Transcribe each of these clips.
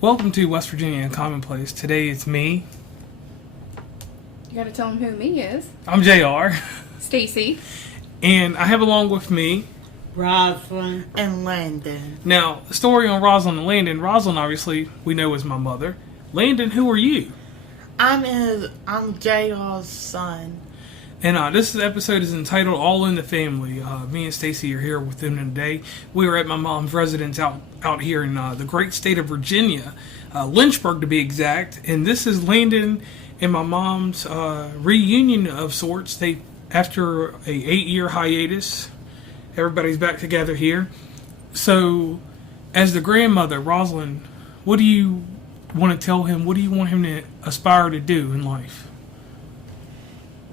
Welcome to West Virginia Commonplace. Today it's me. You gotta tell them who me is. I'm JR. Stacey. And I have along with me Rosalind and Landon. Now, the story on Rosalind and Landon. Rosalind, obviously, we know is my mother. Landon, who are you? I'm JR's son. And this episode is entitled All in the Family. Me and Stacey are here with them today. We were at my mom's residence out here in the great state of Virginia, Lynchburg to be exact. And this is Landon and my mom's reunion of sorts. After a 8-year hiatus, everybody's back together here. So, as the grandmother, Rosalind, what do you want to tell him? What do you want him to aspire to do in life?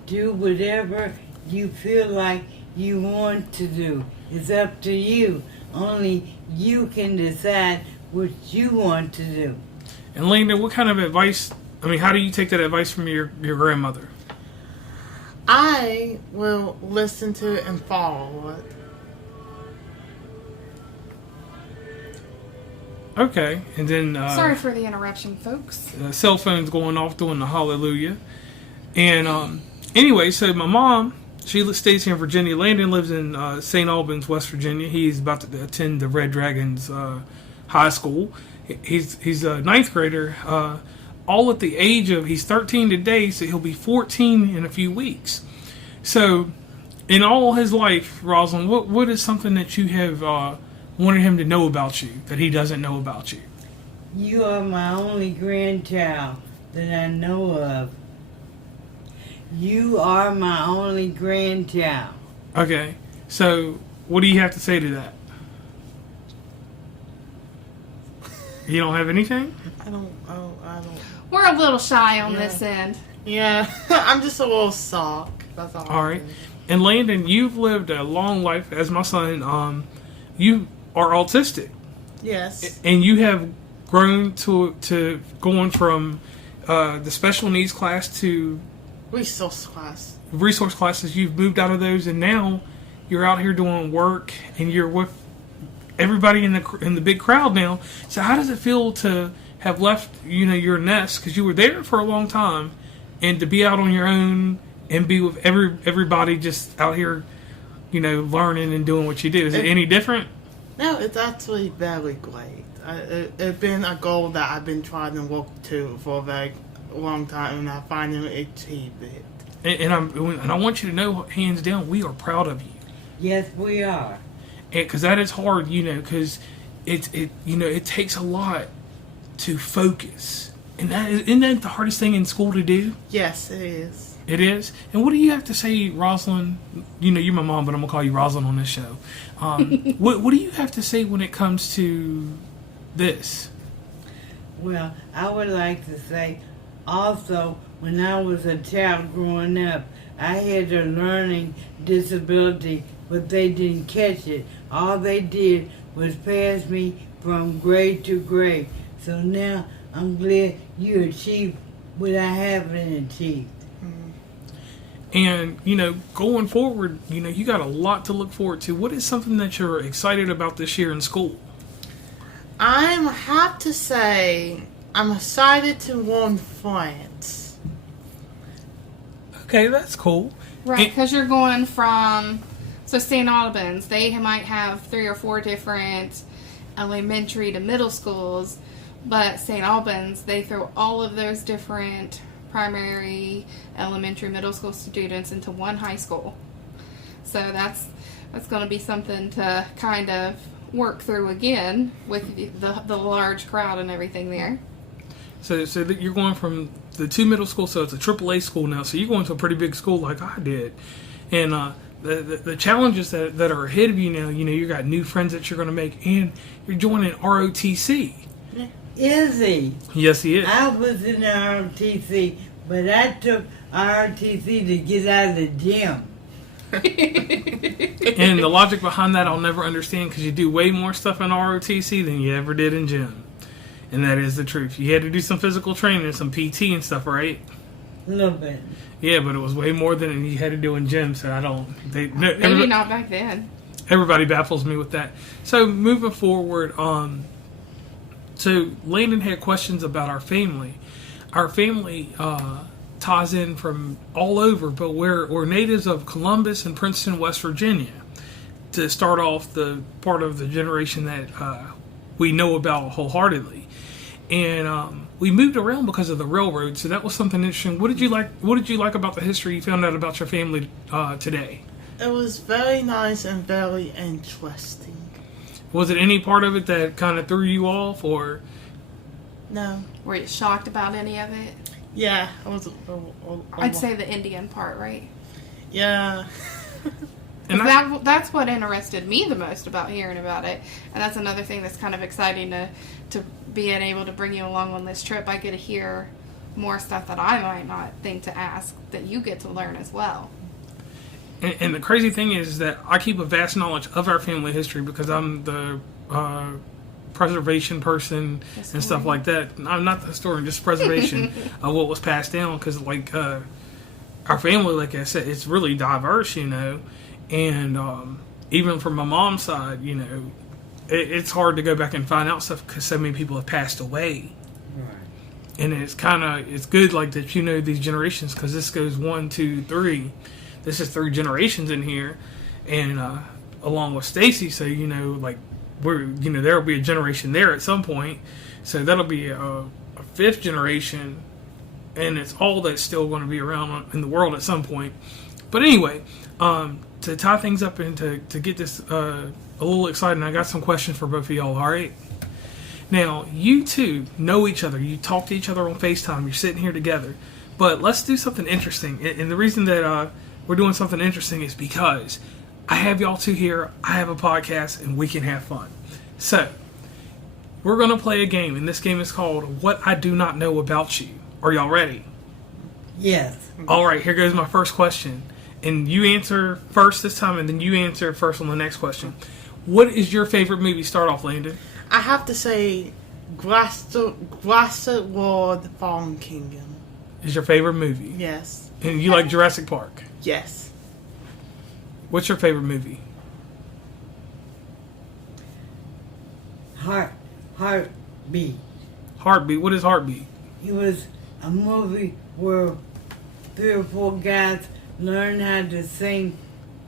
Do whatever you feel like you want to do. It's up to you. Only you can decide what you want to do. And Landon, what kind of advice, how do you take that advice from your grandmother? I will listen to it and follow it. Okay, and then... Sorry for the interruption, folks. Cell phone's going off doing the hallelujah. And anyway, so my mom, she stays here in Virginia. Landon lives in St. Albans, West Virginia. He's about to attend the Red Dragons high school. He's a ninth grader. All at the age of, he's 13 today, so he'll be 14 in a few weeks. So, in all his life, Rosalind, what is something that you have wanted him to know about you that he doesn't know about you? You are my only grandchild that I know of. You are my only grandchild. Okay, so what do you have to say to that? You don't have anything? I don't. We're a little shy on this end. Yeah, I'm just a little sock. That's all. All right. And Landon, you've lived a long life as my son. You are autistic. Yes. And you have grown to going from the special needs class to Resource class. resource classes. You've moved out of those, and now you're out here doing work, and you're with everybody in the big crowd now. So how does it feel to have left your nest, because you were there for a long time, and to be out on your own and be with everybody just out here, learning and doing what you do? Is it any different? No, it's actually very great. It's been a goal that I've been trying to work to for a very long time, and I finally achieved it. And I want you to know, hands down, we are proud of you. Yes, we are. Because that is hard, because it takes a lot to focus, and isn't that the hardest thing in school to do? Yes, it is. It is. And what do you have to say, Rosalind? You're my mom, but I'm gonna call you Rosalind on this show. What do you have to say when it comes to this? Well, I would like to say also, when I was a child growing up, I had a learning disability, but they didn't catch it. All they did was pass me from grade to grade. So now I'm glad you achieved what I haven't achieved. And, going forward, you got a lot to look forward to. What is something that you're excited about this year in school? I have to say, I'm excited to learn French. Okay, that's cool. Right, because you're going from... So St. Albans, they might have 3 or 4 different elementary to middle schools, but St. Albans, they throw all of those different primary, elementary, middle school students into one high school. So that's going to be something to kind of work through again with the large crowd and everything there. So you're going from the 2 middle schools, so it's a AAA school now. So you're going to a pretty big school like I did, and the challenges that are ahead of you now. You got new friends that you're going to make, and you're joining ROTC. Is he? Yes, he is. I was in ROTC, but I took ROTC to get out of the gym. And the logic behind that I'll never understand, because you do way more stuff in ROTC than you ever did in gym. And that is the truth. You had to do some physical training and some PT and stuff, right? A little bit. Yeah, but it was way more than you had to do in gym, so I don't... Maybe not back then. Everybody baffles me with that. So, moving forward, So Landon had questions about our family. Our family ties in from all over, but we're natives of Columbus and Princeton, West Virginia. To start off, the part of the generation that we know about wholeheartedly, and we moved around because of the railroad. So that was something interesting. What did you like? What did you like about the history you found out about your family today? It was very nice and very interesting. Was it any part of it that kind of threw you off, or? No. Were you shocked about any of it? Yeah, I was. I'd say the Indian part, right? Yeah. And That's what interested me the most about hearing about it, and that's another thing that's kind of exciting to being able to bring you along on this trip. I get to hear more stuff that I might not think to ask that you get to learn as well. And the crazy thing is that I keep a vast knowledge of our family history because I'm the preservation person and stuff like that. I'm not the historian, just preservation of what was passed down. Because our family, like I said, it's really diverse, and even from my mom's side, it's hard to go back and find out stuff because so many people have passed away. Right. And it's good like that these generations, because this goes 1, 2, 3. This is 3 generations in here, and along with Stacey, so there'll be a generation there at some point, so that'll be a 5th generation, and it's all that's still going to be around in the world at some point. But anyway, to tie things up and to get this a little exciting, I got some questions for both of y'all. All right. Now, you two know each other. You talk to each other on FaceTime. You're sitting here together. But let's do something interesting. And the reason that we're doing something interesting is because I have y'all two here. I have a podcast, and we can have fun. So, we're going to play a game, and this game is called What I Do Not Know About You. Are y'all ready? Yes. All right, here goes my first question. And you answer first this time, and then you answer first on the next question. What is your favorite movie? Start off, Landon. I have to say, Jurassic World: Fallen Kingdom. Is your favorite movie? Yes. And you like Jurassic Park? Yes. What's your favorite movie? Heartbeat. Heartbeat. What is Heartbeat? It was a movie where 3 or 4 guys learned how to sing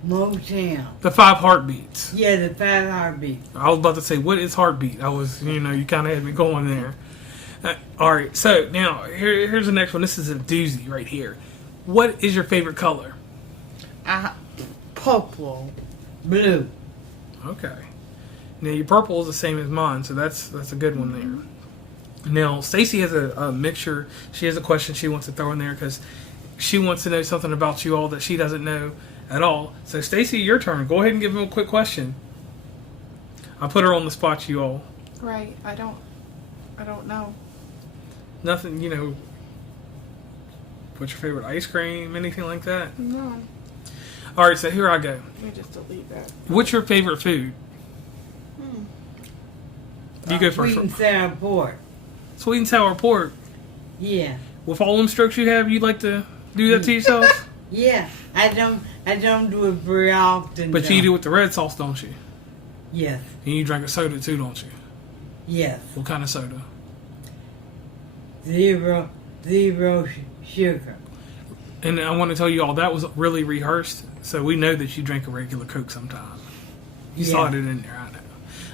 Motown. The 5 Heartbeats. Yeah, the 5 heartbeats. I was about to say, what is Heartbeat? I was, you kind of had me going there. All right, so now here's the next one. This is a doozy right here. What is your favorite color? Purple. Blue. Okay. Now your purple is the same as mine, so that's a good one there. Now Stacey has a mixture. She has a question she wants to throw in there because she wants to know something about you all that she doesn't know at all. So Stacey, your turn. Go ahead and give him a quick question. I put her on the spot, you all. Right. I don't know. Nothing, what's your favorite ice cream? Anything like that? No. All right, so here I go. Let me just delete that. What's your favorite food? You go first. Sweet and sour pork. Sweet and sour pork. Yeah. With all them strokes you have, you like to do that to yourself? Yeah. I don't do it very often. But though. you eat it with the red sauce, don't you? Yes. And you drink a soda too, don't you? Yes. What kind of soda? Zero sugar. And I want to tell you all, that was really rehearsed, so we know that you drink a regular Coke sometime. You saw it in there, I know.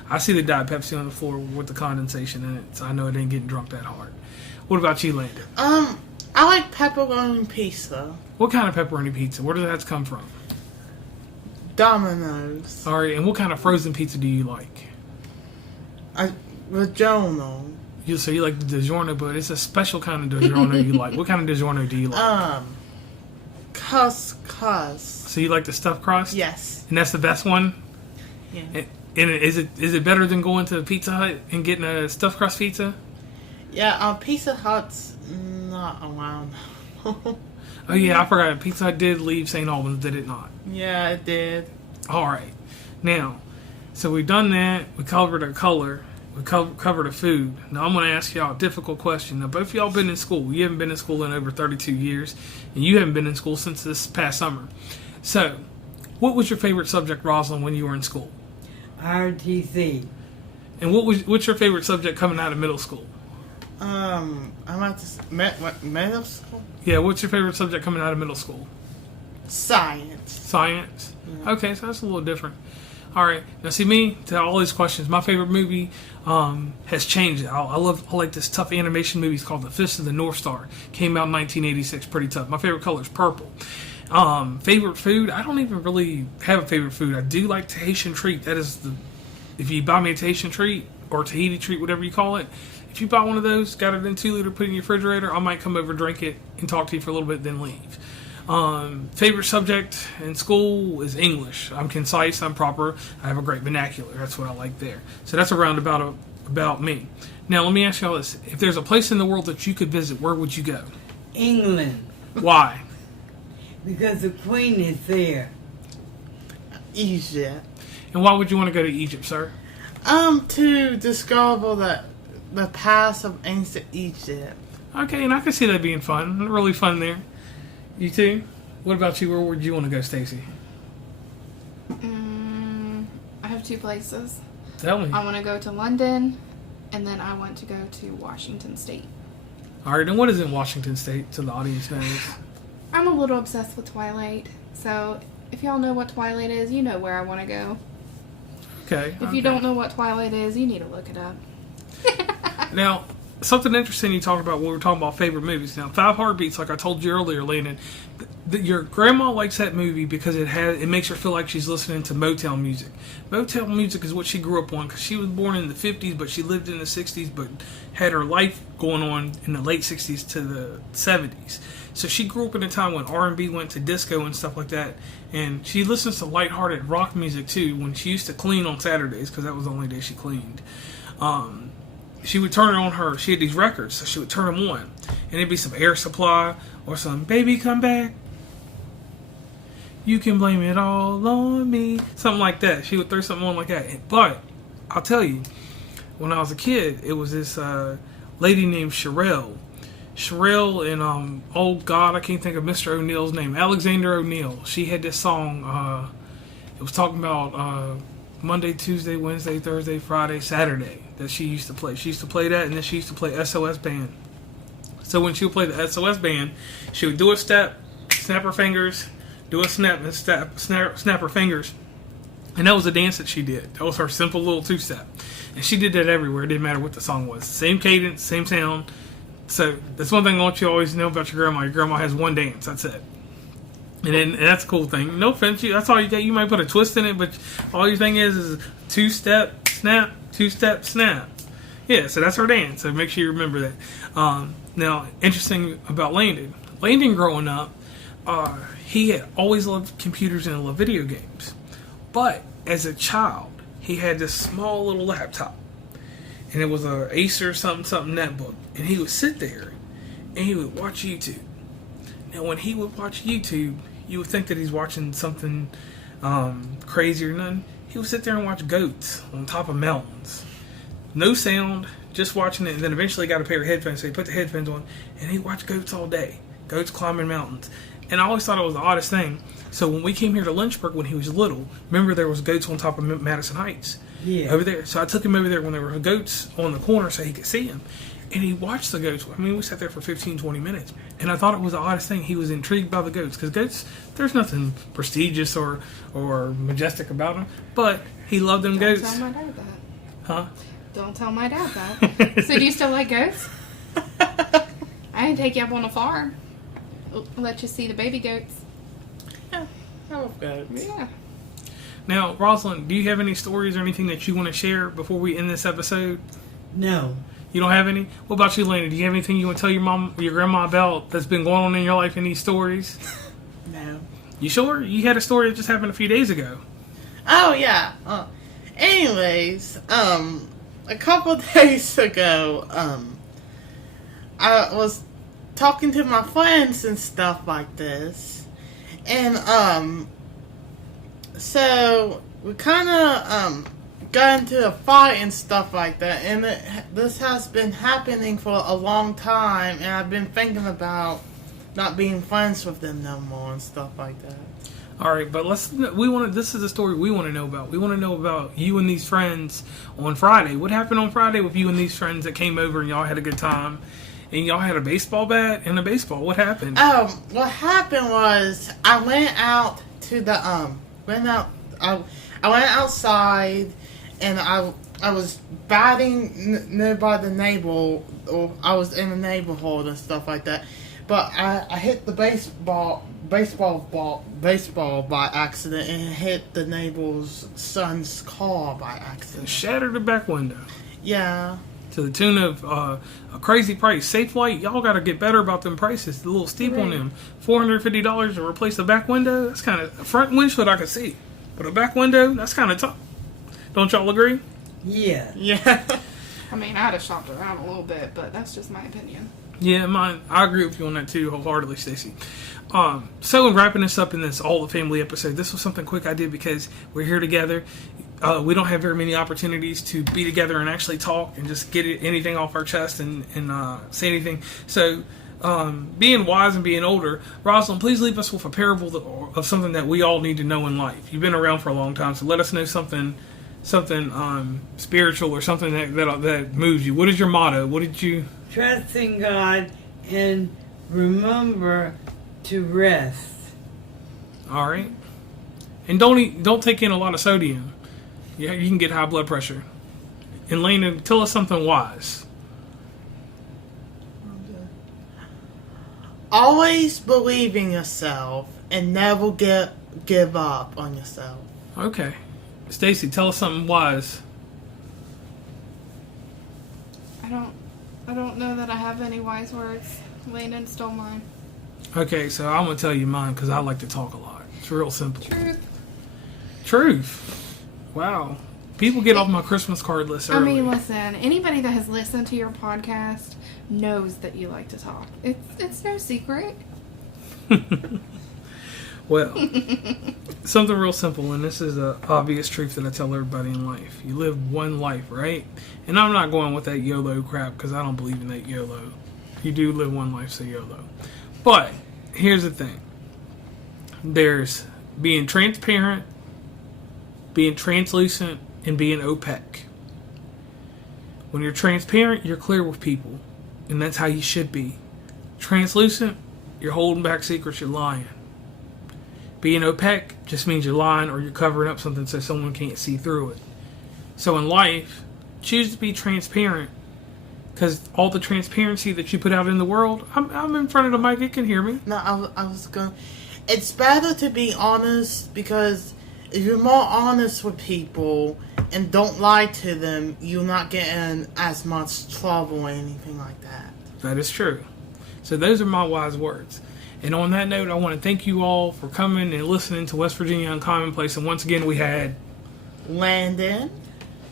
I see the Diet Pepsi on the floor with the condensation in it, so I know it ain't getting drunk that hard. What about you, Landon? I like pepperoni pizza. What kind of pepperoni pizza? Where does that come from? Domino's. All right, and what kind of frozen pizza do you like? Regional. So you like the DiGiorno, but it's a special kind of DiGiorno you like. What kind of DiGiorno do you like? Couscous. So you like the stuffed crust? Yes. And that's the best one? Yeah. And is it better than going to Pizza Hut and getting a stuffed crust pizza? Yeah, Pizza Hut's not around. Oh yeah, I forgot. Pizza Hut did leave St. Albans, did it not? Yeah, it did. All right. Now, so we've done that. We covered our color. We covered the food. Now I'm going to ask y'all a difficult question. Now both of y'all been in school. You haven't been in school in over 32 years, and you haven't been in school since this past summer. So, what was your favorite subject, Rosalind, when you were in school? RTC. And what's your favorite subject coming out of middle school? I'm at this middle school. Yeah, what's your favorite subject coming out of middle school? Science. Science. Yeah. Okay, so that's a little different. All right, now see me to all these questions. My favorite movie has changed. I like this tough animation movie. It's called The Fist of the North Star. Came out in 1986. Pretty tough. My favorite color is purple. Favorite food? I don't even really have a favorite food. I do like Tahitian treat. That is if you buy me a Tahitian treat or Tahiti treat, whatever you call it. If you buy one of those, got it in 2-liter, put it in your refrigerator, I might come over, drink it, and talk to you for a little bit, then leave. Favorite subject in school is English. I'm concise, I'm proper, I have a great vernacular. That's what I like there. So that's a roundabout about me. Now let me ask y'all this. If there's a place in the world that you could visit, where would you go? England. Why? Because the Queen is there. Egypt. And why would you want to go to Egypt, sir? To discover the past of ancient Egypt. Okay, and I can see that being fun. Really fun there. You too? What about you? Where would you want to go, Stacey? I have 2 places. Tell me. I want to go to London, and then I want to go to Washington State. All right, and what is in Washington State, so the audience knows? I'm a little obsessed with Twilight, so if y'all know what Twilight is, you know where I want to go. Okay. If you don't know what Twilight is, you need to look it up. Now, something interesting you talked about when we were talking about favorite movies. Now, 5 Heartbeats, like I told you earlier, Landon, your grandma likes that movie because it makes her feel like she's listening to Motown music. Motown music is what she grew up on because she was born in the 50s, but she lived in the 60s, but had her life going on in the late 60s to the 70s. So she grew up in a time when R&B went to disco and stuff like that, and she listens to lighthearted rock music too when she used to clean on Saturdays because that was the only day she cleaned. She would turn it on she had these records, so she would turn them on, and it'd be some Air Supply or some Baby Come Back, You Can Blame It All on Me, something like that. She would throw something on like that. But I'll tell you, when I was a kid, it was this lady named Sherelle and oh God, I can't think of Mr. O'Neill's name, Alexander O'Neill. She had this song. It was talking about Monday, Tuesday, Wednesday, Thursday, Friday, Saturday that she used to play. She used to play that, and then she used to play SOS Band. So when she would play the SOS Band, she would do a step, snap her fingers, do a snap, and snap her fingers. And that was a dance that she did. That was her simple little 2-step. And she did that everywhere. It didn't matter what the song was. Same cadence, same sound. So that's one thing I want you to always know about your grandma. Your grandma has one dance. That's it. And that's a cool thing. No offense, that's all you got. You might put a twist in it, but all your thing is 2-step, snap, 2-step, snap. Yeah, so that's her dance. So make sure you remember that. Now, interesting about Landon. Landon growing up, he had always loved computers and loved video games. But as a child, he had this small little laptop. And it was a Acer something netbook. And he would sit there and he would watch YouTube. Now, when he would watch YouTube, you would think that he's watching something crazy or nothing. He would sit there and watch goats on top of mountains. No sound, just watching it. And then eventually got a pair of headphones. So he put the headphones on and he watched goats all day. Goats climbing mountains. And I always thought it was the oddest thing. So when we came here to Lynchburg when he was little, remember there was goats on top of Madison Heights? Yeah. Over there. So I took him over there when there were goats on the corner so he could see them. And he watched the goats. I mean, we sat there for 15, 20 minutes. And I thought it was the oddest thing. He was intrigued by the goats. Because goats, there's nothing prestigious or majestic about them. But he loved them goats. Don't tell my dad that. Huh? Don't tell my dad that. So do you still like goats? I can take you up on a farm. Let you see the baby goats. Yeah, I love goats. Yeah. Now, Rosalind, do you have any stories or anything that you want to share before we end this episode? No. You don't have any? What about you, Landon? Do you have anything you want to tell your mom or your grandma about that's been going on in your life? Any stories? No. You sure? You had a story that just happened a few days ago. Oh, yeah. Anyways, a couple days ago, I was talking to my friends and stuff like this. And, so we kind of, got into a fight and stuff like that. And this has been happening for a long time. And I've been thinking about not being friends with them no more and stuff like that. All right, but this is the story we want to know about. We want to know about you and these friends on Friday. What happened on Friday with you and these friends that came over and y'all had a good time? And y'all had a baseball bat and a baseball. What happened? What happened was I went out to the I went outside and I was batting nearby the neighbor, or I was in the neighborhood and stuff like that. But I hit the baseball by accident and hit the neighbor's son's car by accident. Shattered the back window. Yeah. To the tune of a crazy price. Safe Light, y'all got to get better about them prices. It's a little steep on them. $450 to replace the back window? That's kind of... A front windshield I can see. But a back window? That's kind of tough. Don't y'all agree? Yeah. Yeah. I mean, I'd have shopped around a little bit, but that's just my opinion. Yeah, I agree with you on that too, wholeheartedly, Stacey. So in wrapping this up in this All the Family episode, this was something quick I did because we're here together. We don't have very many opportunities to be together and actually talk and just get anything off our chest and say anything. So, being wise and being older, Rosalind, please leave us with a parable of something that we all need to know in life. You've been around for a long time, so let us know something spiritual or something that moves you. What is your motto? What did you... Trust in God and remember to rest. All right. And don't take in a lot of sodium. Yeah, you can get high blood pressure. And Landon, tell us something wise. Always believe in yourself and never give up on yourself. Okay. Stacey, tell us something wise. I don't know that I have any wise words. Landon stole mine. Okay, so I'm going to tell you mine because I like to talk a lot. It's real simple. Truth. Wow. People get off my Christmas card list early. I mean, listen, anybody that has listened to your podcast knows that you like to talk. It's no secret. Well, something real simple, and this is an obvious truth that I tell everybody in life. You live one life, right? And I'm not going with that YOLO crap because I don't believe in that YOLO. You do live one life, so YOLO. But here's the thing. There's being transparent, being translucent, and being opaque. When you're transparent, you're clear with people, and that's how you should be. Translucent, you're holding back secrets, you're lying. Being opaque just means you're lying or you're covering up something so someone can't see through it. So in life, choose to be transparent, because all the transparency that you put out in the world, I'm in front of the mic, it can hear me. No, I was going... It's better to be honest, because if you're more honest with people and don't lie to them, you'll not get in as much trouble or anything like that. That is true. So those are my wise words. And on that note, I want to thank you all for coming and listening to West Virginia Uncommonplace. And once again, we had... Landon.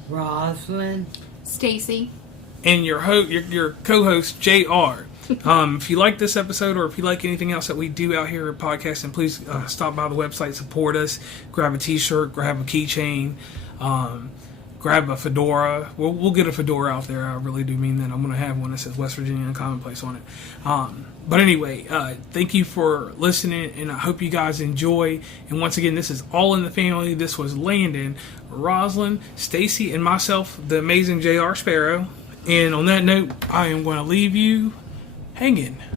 Rosalind. Stacey. And your co-host, JR. If you like this episode or if you like anything else that we do out here at podcasting, please stop by the website, support us, grab a t-shirt, grab a keychain, grab a fedora. We'll get a fedora out there. I really do mean that. I'm going to have one that says West Virginia Uncommonplace on it. But anyway, thank you for listening, and I hope you guys enjoy. And once again, this is All in the Family. This was Landon, Rosalind, Stacey, and myself, the amazing JR Sparrow. And on that note, I am going to leave you hanging.